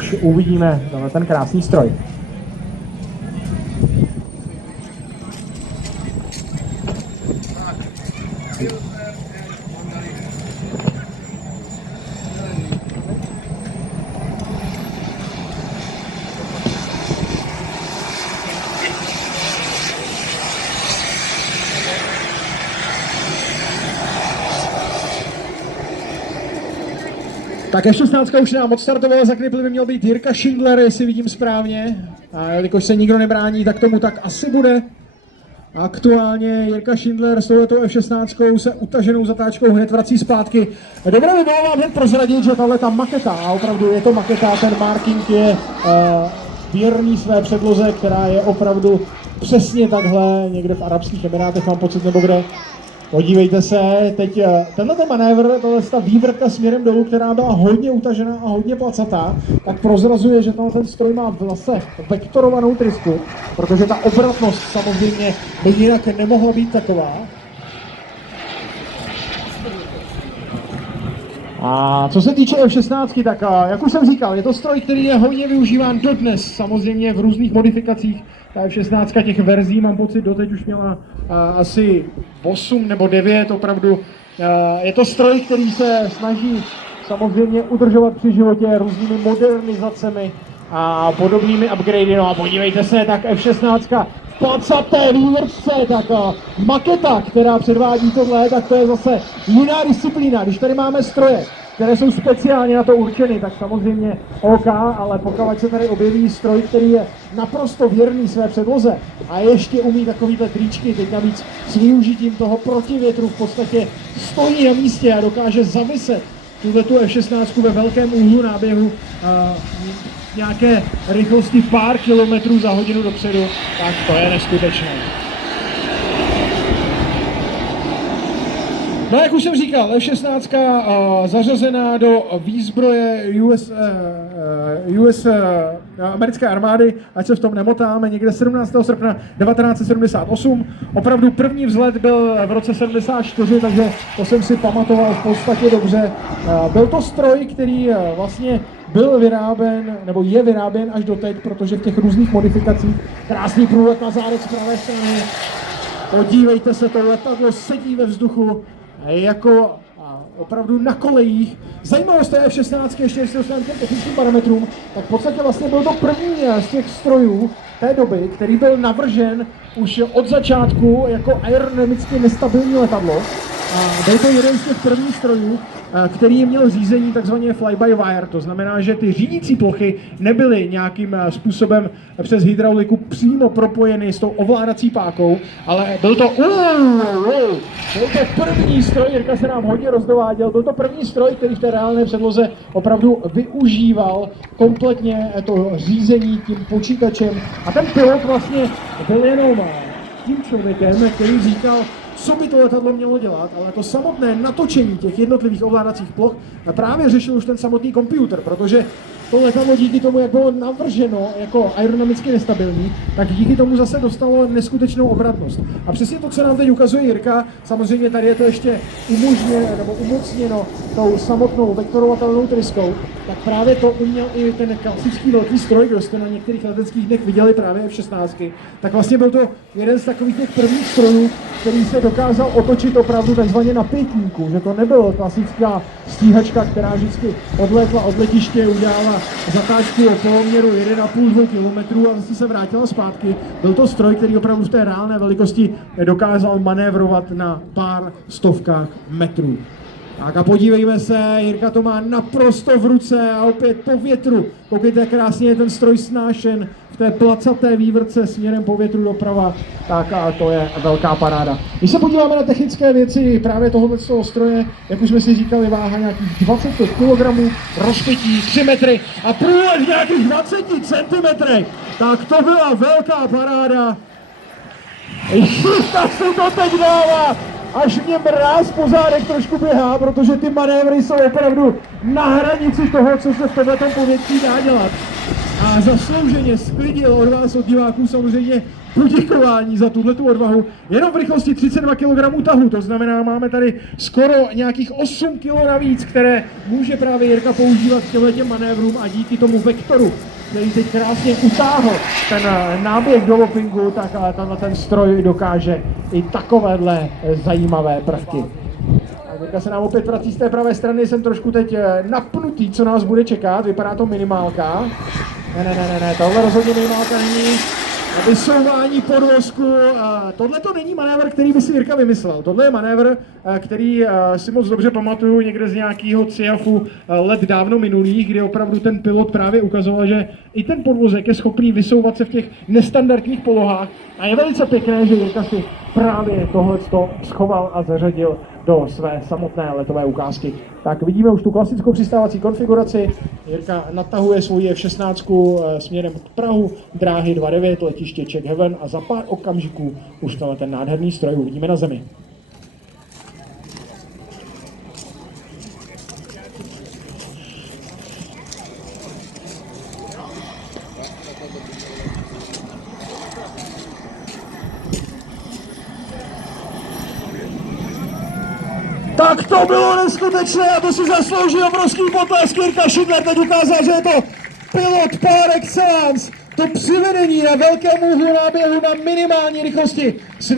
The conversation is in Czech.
už uvidíme ten krásný stroj. Tak F16 už nám odstartovala, za knipli by měl být Jirka Schindler, jestli vidím správně. A jelikož se nikdo nebrání, tak tomu tak asi bude. Aktuálně Jirka Schindler s touhletou F16 se utaženou zatáčkou hned vrací zpátky. Dobré by bylo vám hned prozradit, že tahle ta maketa, a opravdu je to maketa, ten marking je věrný své předloze, která je opravdu přesně takhle někde v Arabských Emirátech, mám pocit, nebo kde. Podívejte se, teď tenhle manévr, ta vývrtka směrem dolů, která byla hodně utažená a hodně placatá, tak prozrazuje, že ten stroj má vlastně vektorovanou trysku, protože ta obratnost samozřejmě by jinak nemohla být taková. A co se týče F16, tak jak už jsem říkal, je to stroj, který je hodně využíván dodnes, samozřejmě v různých modifikacích. Ta F16 těch verzí, mám pocit, doteď už měla asi 8 nebo 9, opravdu. Je to stroj, který se snaží samozřejmě udržovat při životě různými modernizacemi a podobnými upgradey. No a podívejte se, tak F16 v placaté vývrtce, tak maketa, která předvádí tohle, tak to je zase jiná disciplína. Když tady máme stroje, které jsou speciálně na to určeny, tak samozřejmě OK, ale pokud se tady objeví stroj, který je naprosto věrný své předloze a ještě umí takovýhle tričky, teď navíc s využitím toho protivětru v podstatě stojí na místě a dokáže zaviset tu F16 ve velkém úhlu náběhu nějaké rychlosti pár kilometrů za hodinu dopředu, tak to je neskutečné. No jak už jsem říkal, F16 zařazená do výzbroje americké armády, ať se v tom nemotáme, někde 17. srpna 1978. Opravdu první vzlet byl v roce 74, takže to jsem si pamatoval v podstatě dobře. Byl to stroj, který vlastně byl vyráběn, nebo je vyráběn až doteď, protože v těch různých modifikacích krásný průlet na zádech z pravé strany. Podívejte se, to letadlo sedí ve vzduchu jako opravdu na kolejích. Zajímavost té F16, ještě když se dostaneme k těm technickým parametrům, tak v podstatě vlastně byl to první z těch strojů té doby, který byl navržen už od začátku jako aerodynamicky nestabilní letadlo. Byl to jeden z těch prvních strojů, který měl řízení takzvaně fly-by-wire, to znamená, že ty řídící plochy nebyly nějakým způsobem přes hydrauliku přímo propojeny s tou ovládací pákou, ale byl to první stroj, Jirka se nám hodně rozdováděl, byl to první stroj, který v té reálné předloze opravdu využíval kompletně to řízení tím počítačem a ten pilot vlastně byl jenom tím člověkem, který říkal, co by to letadlo mělo dělat, ale to samotné natočení těch jednotlivých ovládacích ploch právě řešil už ten samotný počítač, protože to letadlo díky tomu, jak bylo navrženo jako aerodynamicky nestabilní, tak díky tomu zase dostalo neskutečnou obratnost. A přesně to, co nám teď ukazuje Jirka, samozřejmě tady je to ještě umožněno nebo umocněno tou samotnou vektorovatelnou tryskou, tak právě to uměl i ten klasický velký stroj, kdo jste na některých leteckých dnech viděli právě F16, tak vlastně byl to jeden z takových těch prvních strojů, který se dokázal otočit opravdu takzvaně na pětníku, že to nebyla klasická stíhačka, která vždycky odlétla od letiště, udělala zatáčku o poloměru 1,5–2 km a zase se vrátila zpátky. Byl to stroj, který opravdu v té reálné velikosti dokázal manévrovat na pár stovkách metrů. Tak a podívejme se, Jirka to má naprosto v ruce a opět po větru. Koukejte, krásně je ten stroj snášen v té placaté vývrtce směrem po větru doprava, tak a to je velká paráda. Když se podíváme na technické věci právě tohoto stroje, jak už jsme si říkali, váha nějakých 25 kg, rozpětí 3 metry a průlet nějakých 20 cm, tak to byla velká paráda. Tak se to teď dává! Až mě mráz po zádech trošku běhá, protože ty manévry jsou opravdu na hranici toho, co se v tomhletom povětří dá dělat. A zaslouženě sklidil od vás, od diváků samozřejmě poděkování za tuhletu odvahu. Jenom v rychlosti 32 kg tahu, to znamená, máme tady skoro nějakých 8 kg navíc, které může právě Jirka používat k těmhletěm manévrům a díky tomu vektoru, který teď krásně utáhl ten náběh do loopingu, tak tenhle ten stroj dokáže i takovéhle zajímavé prvky. Jirka se nám opět vrací z té pravé strany, jsem trošku teď napnutý, co nás bude čekat, vypadá to minimálka. Ne, tohle rozhodně minimálka není. Vysouvání podvozku, tohle to není manévr, který by si Jirka vymyslel. Tohle je manévr, který si moc dobře pamatuju někde z nějakého CIAFu let dávno minulých, kdy opravdu ten pilot právě ukazoval, že i ten podvozek je schopný vysouvat se v těch nestandardních polohách. A je velice pěkné, že Jirka si právě tohleto schoval a zařadil do své samotné letové ukázky. Tak vidíme už tu klasickou přistávací konfiguraci. Jirka natahuje svoji F-16 směrem k Prahu, dráhy 29, letiště Czech Heaven a za pár okamžiků už ten nádherný stroj uvidíme na zemi. Tak to bylo neskutečné a to si zaslouží obrovský potlesk. Jirka Šindler teď ukázal, že je to pilot par excellence. To přivedení na velkém úhlu náběhu na minimální rychlosti s